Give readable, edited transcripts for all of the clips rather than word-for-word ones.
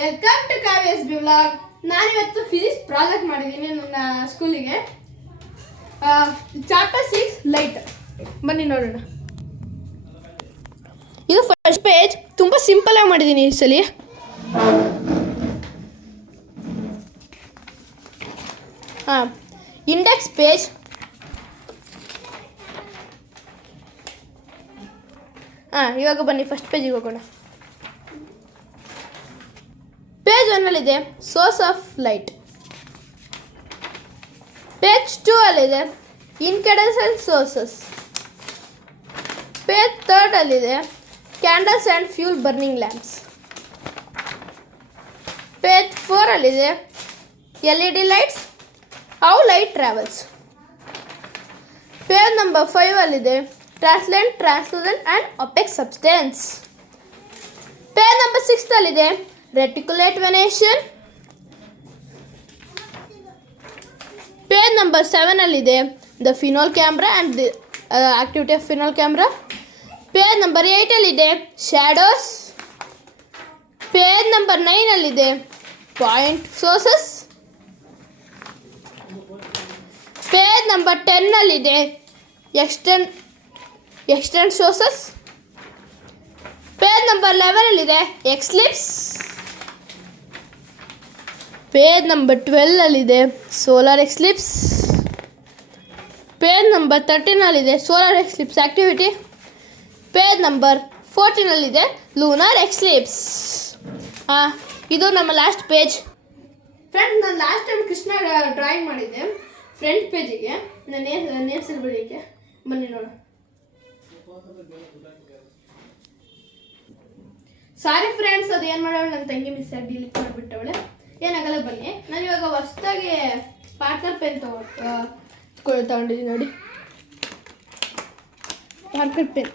Welcome to Kavya's blog. ನಾನಿವತ್ತು physics project ಮಾಡಿದ್ದೀನಿ ನನ್ನ ಸ್ಕೂಲಿಗೆ. Chapter 6 light. ಬನ್ನಿ ನೋಡೋಣ. ಇದು ಫಸ್ಟ್ ಪೇಜ್. ತುಂಬ ಸಿಂಪಲ್ ಆಗಿ ಮಾಡಿದ್ದೀನಿ ಈ ಸಲ. Index page. ಇವಾಗ ಬನ್ನಿ ಫಸ್ಟ್ ಪೇಜಿಗೆ ಹೋಗೋಣ. ಪೇಜ್ 1 ಅಲ್ಲಿದೆ ಸೋರ್ಸ್ ಆಫ್ ಲೈಟ್. ಪೇಜ್ 2 ಅಲ್ಲಿದೆ ಇನ್ಕೆಂಡೆಸೆಂಟ್ ಸೋರ್ಸಸ್. ಪೇಜ್ 3 ಅಲ್ಲಿದೆ candles and fuel burning lamps. Page 4 ಅಲ್ಲಿದೆ LED lights, how light travels. Page number 5 ಅಲ್ಲಿದೆ translucent, translucent and opaque substance. Page number 6 ಅಲ್ಲಿದೆ ರೆಟಿಕ್ಯುಲೇಟ್ ವೆನೇಷನ್. ಪೇಜ್ ನಂಬರ್ 7 ಅಲ್ಲಿದೆ the pinhole camera and the activity of pinhole camera. Page number 8 ಅಲ್ಲಿದೆ shadows. Page number 9 ಅಲ್ಲಿದೆ point sources. Page number 10 ಅಲ್ಲಿದೆ extent sources. Page number 11 ಅಲ್ಲಿದೆ Eclipse. Page number 12 ಅಲ್ಲಿದೆ solar Eclipse. Page number 13 ಅಲ್ಲಿದೆ solar Eclipse activity. Page number 14 ಅಲ್ಲಿದೆ lunar Eclipse. ಇದು ನಮ್ಮ last page. Friend, ನಾನು ಲಾಸ್ಟ್ ಟೈಮ್ ಕೃಷ್ಣ ಡ್ರಾಯಿಂಗ್ ಮಾಡಿದ್ದೆ ಫ್ರಂಟ್ ಪೇಜಿಗೆ ನಾನು ನೇಮ್ಸಲ್ಲಿ ಬರೆಯೋಕ್ಕೆ. ಬನ್ನಿ ನೋಡು. ಸಾರಿ ಫ್ರೆಂಡ್ಸ್, ಅದು ಏನು ಮಾಡೋಳು ನನ್ನ ತಂಗಿ ಮಿಸ್ ಆಗಿ ಡಿಲೀಟ್ ಮಾಡಿಬಿಟ್ಟವಳೆ. ಏನಾಗಲ್ಲ, ಬನ್ನಿ. ನಾನು ಇವಾಗ ಹೊಸದಾಗಿ ಪಾರ್ಕರ್ ಪೆನ್ ತಗೊಂಡಿದ್ದೀನಿ ನೋಡಿ. ಪಾರ್ಕರ್ ಪೆನ್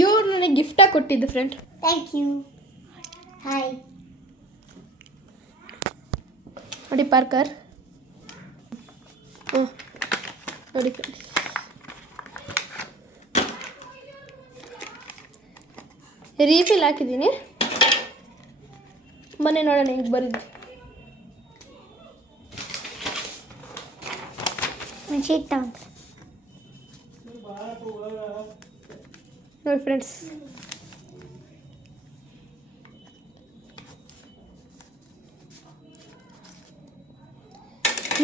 ಇವ್ರು ನನಗೆ ಗಿಫ್ಟಾಗಿ ಕೊಟ್ಟಿದ್ದು ಫ್ರೆಂಡ್. Thank you. ಹಾಯ್ ನೋಡಿ ಪಾರ್ಕರ್. ನೋಡಿ ಫ್ರೆಂಡ್ಸ್, ರೀಫಿಲ್ ಹಾಕಿದ್ದೀನಿ. ಬನ್ನಿ ನೋಡೋಣ ಹಿಂಗೆ ಬರಿದ್ದು. ನೋಡಿ ಫ್ರೆಂಡ್ಸ್,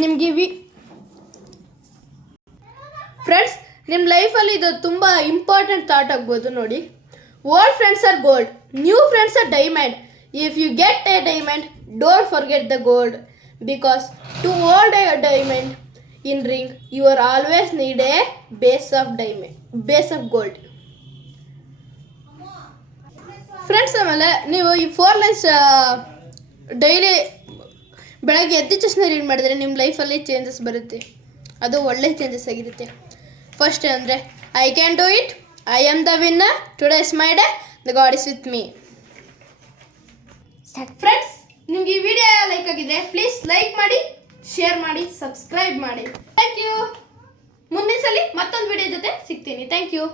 ನಿಮಗೆ ಫ್ರೆಂಡ್ಸ್ ನಿಮ್ಮ ಲೈಫಲ್ಲಿ ಇದು ತುಂಬ ಇಂಪಾರ್ಟೆಂಟ್ ಥಾಟ್ ಆಗ್ಬೋದು ನೋಡಿ. Old friends are gold, new friends are diamond. If you get a diamond, don't forget the gold, because to hold a diamond in ring, you are always need a base of gold. Friends, ಆಮೇಲೆ ನೀವು ಈ 4 lines daily ಬೆಳಗ್ಗೆ ಎದ್ದ ತಕ್ಷಣ read ಮಾಡಿದ್ರೆ ನಿಮ್ಮ ಲೈಫಲ್ಲಿ changes ಬರುತ್ತೆ. ಅದು ಒಳ್ಳೆ ಚೇಂಜಸ್ ಆಗಿರುತ್ತೆ. ಫಸ್ಟ್ ಅಂದರೆ I can do it, I am the winner, today is my day, the god is with me. Friends, ನಿಮ್ಗೆ ಈ ವಿಡಿಯೋ ಲೈಕ್ ಆಗಿದೆ ಪ್ಲೀಸ್ ಲೈಕ್ ಮಾಡಿ, ಶೇರ್ ಮಾಡಿ, ಸಬ್ಸ್ಕ್ರೈಬ್ ಮಾಡಿ. Thank you. ಮುಂದಿನ ಸಲ ಮತ್ತೊಂದು ವಿಡಿಯೋ ಜೊತೆ ಸಿಗ್ತೀನಿ. Thank you.